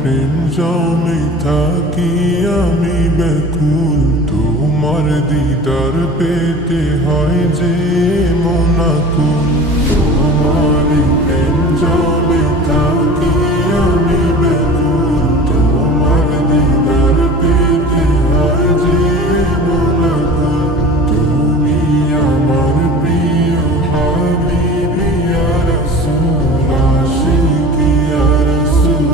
প্রেম জমে থাকি আমি ব্যাকুল, তোমার দিদার পেতে হয় যে মনাকুল। তোমার প্রেম জমে থাকি আমি ব্যাকুল, তোমার দিদার পেতে হয় যে মনাকুল। তুমি আমার প্রিয় হাবিবি ইয়া রাসূল, আশিকি ইয়া রাসূল,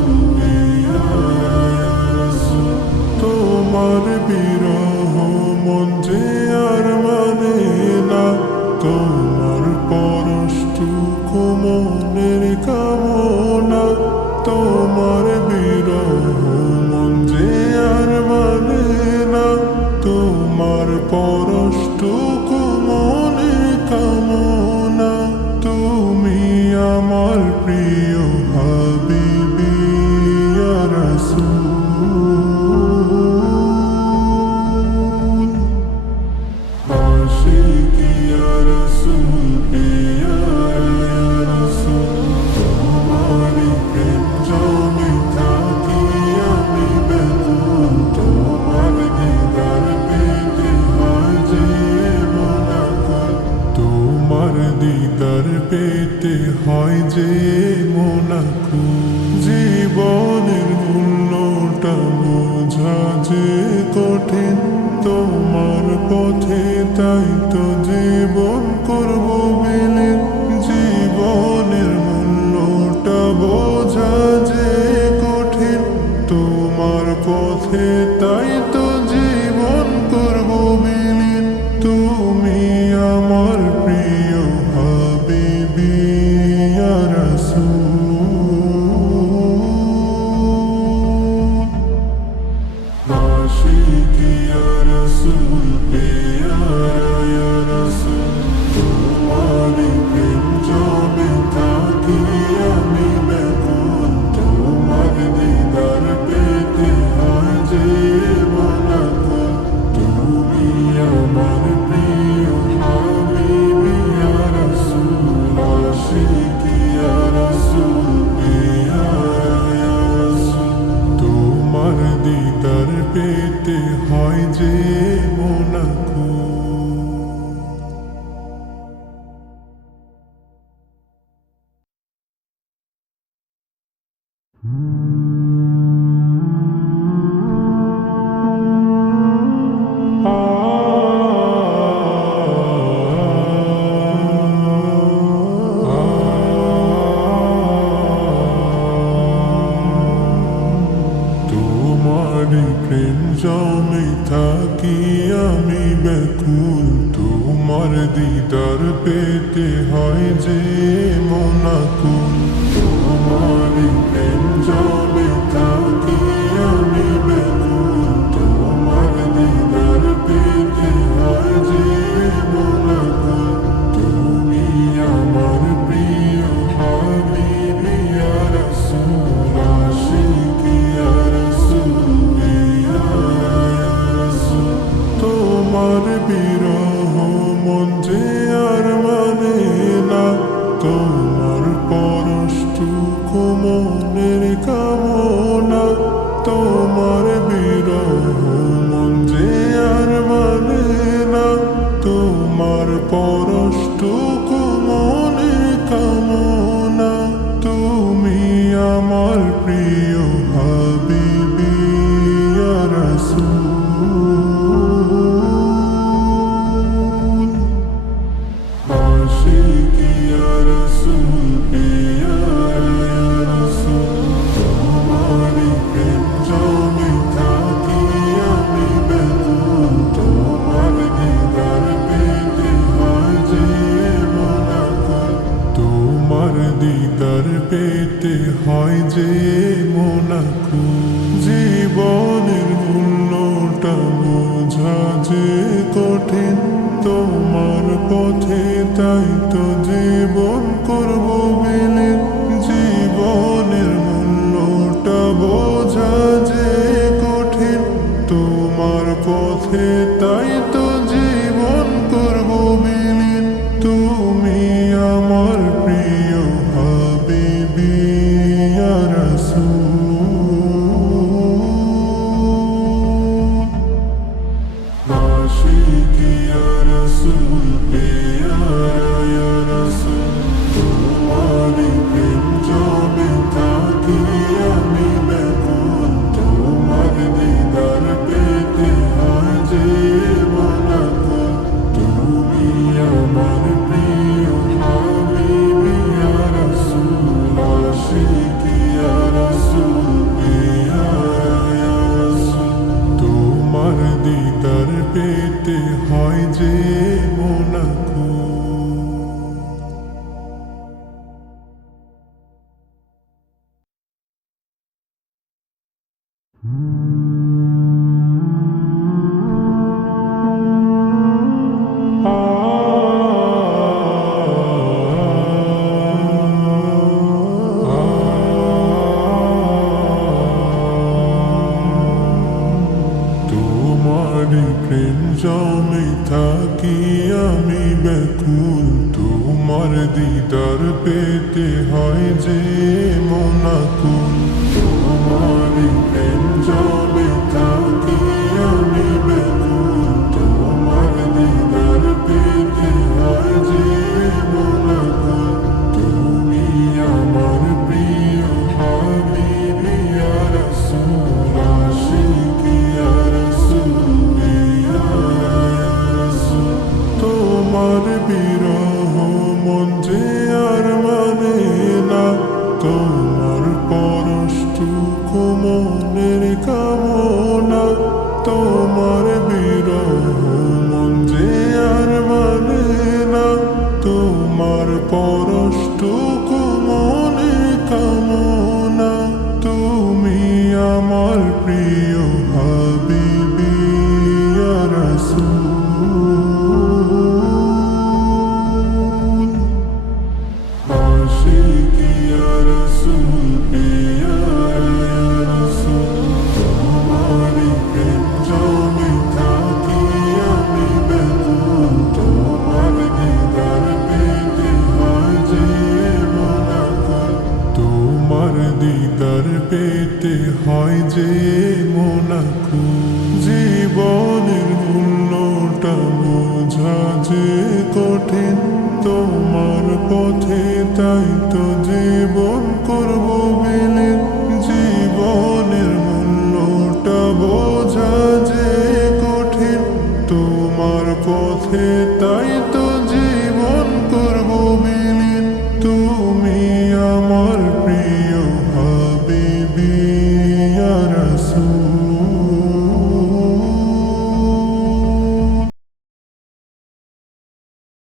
তোমার বিরহ মন যে আর মানে না, তোমার পরশটুকু মনের কামনা। তোমার বিরহ মন যে আর মানে না, তোমার পরশটুকু মনের কামনা। তুমি আমার প্রিয় হাবিবি ইয়া রাসূল, আশিকি ইয়া রাসূল, ইয়া রাসূল। তোমারই প্রেম জমে থাকি আমি ব্যাকুল, তোমার দিদার পেতে হয় যে মনাকুল। তোমার দিদার পেতে হয় যে মনাকুল। জীবনের মূল্যটা বোঝা যে কঠিন, তোমার পথে তাই তো জীবন করব বিলীন। জীবনের মূল্যটা বোঝা যে কঠিন, তোমার পথে তাই তো জীবন করব বিলীন। তুমি আমার প্রিয় হাবিবি ইয়া রাসূল, আশিকি ইয়া রাসূল, ইয়া রাসূল। তোমারই প্রেম জমে থাকি আমি ব্যাকুল, তোমার দিদার পেতে হয় যে মনাকুল। তুমি আমার প্রিয় হাবিবি ইয়া রাসূল, আশিকি ইয়া রাসূল, ইয়া রাসূল। তোমার দিদার পেতে হয় যে মনাকুল। তোমারই প্রেম জমে থাকি আমি ব্যাকুল, তোমার দিদার পেতে হয় যে মনাকুল। তোমারই প্রেম জমে থাকি আমি ব্যাকুল, তোমার দিদার পেতে হয় যে মনাকুল। তুমি আমার প্রিয় হাবিবি ইয়া রাসূল, আশিকি ইয়া রাসূল, ইয়া রাসূল। তোমার বিরহ মন যে আর মানে না, তোমার পরশটুকু মনের কামনা। তোমার বিরহ মন যে আর মানে না, তোমার পরশটুকু মনের কামনা। তুমি আমার প্রিয় হাবিবি ইয়া রাসূল, আশিকি ইয়া রাসূল, ইয়া রাসূল। তোমারই প্রেম জমে থাকি আমি ব্যাকুল, তোমার দিদার পেতে হয় যে মনাকুল। তোমার দিদার পেতে হয় যে মনাকুল। জীবনের মূল্যটা বোঝা যে কঠিন, তোমার পথে তাই তো জীবন করব বিলীন। তোমার দিদার পেতে হয় যে মোনাকুল, তোমারই প্রেম জলে থাকি আমি বেকুল, তোমার দিদার পেতে হয় যে মোনাকুল। তুমি আমার প্রিয় হাবিবি ইয়া রাসূল, আশিকি ইয়া রাসূল, ইয়া রাসূল। তোমার বিরহ মন যে আর মানে না, তোমার পরশটুকু মনের কামনা, তোমার বিরহ মন যে আর মানে না, তোমার পরশটুকু মনের কামনা। তুমি আমার প্রিয় হাবিবি ইয়া রাসূল, আশিকি ইয়া রাসূল, ইয়া রাসূল। তোমারই প্রেম জলে থাকি আমি বেকুল, তোমার দিদার পেতে হয় যে মোনাকুল, তোমার দিদার পেতে হয় যে মোনাকুল। জীবনের মূল্যটা বোঝা যে কঠিন, তোমার পথে তাই তো জীবন করব বিলীন। জীবনের মূল্যটা বোঝা যে কঠিন, তোমার পথে তাই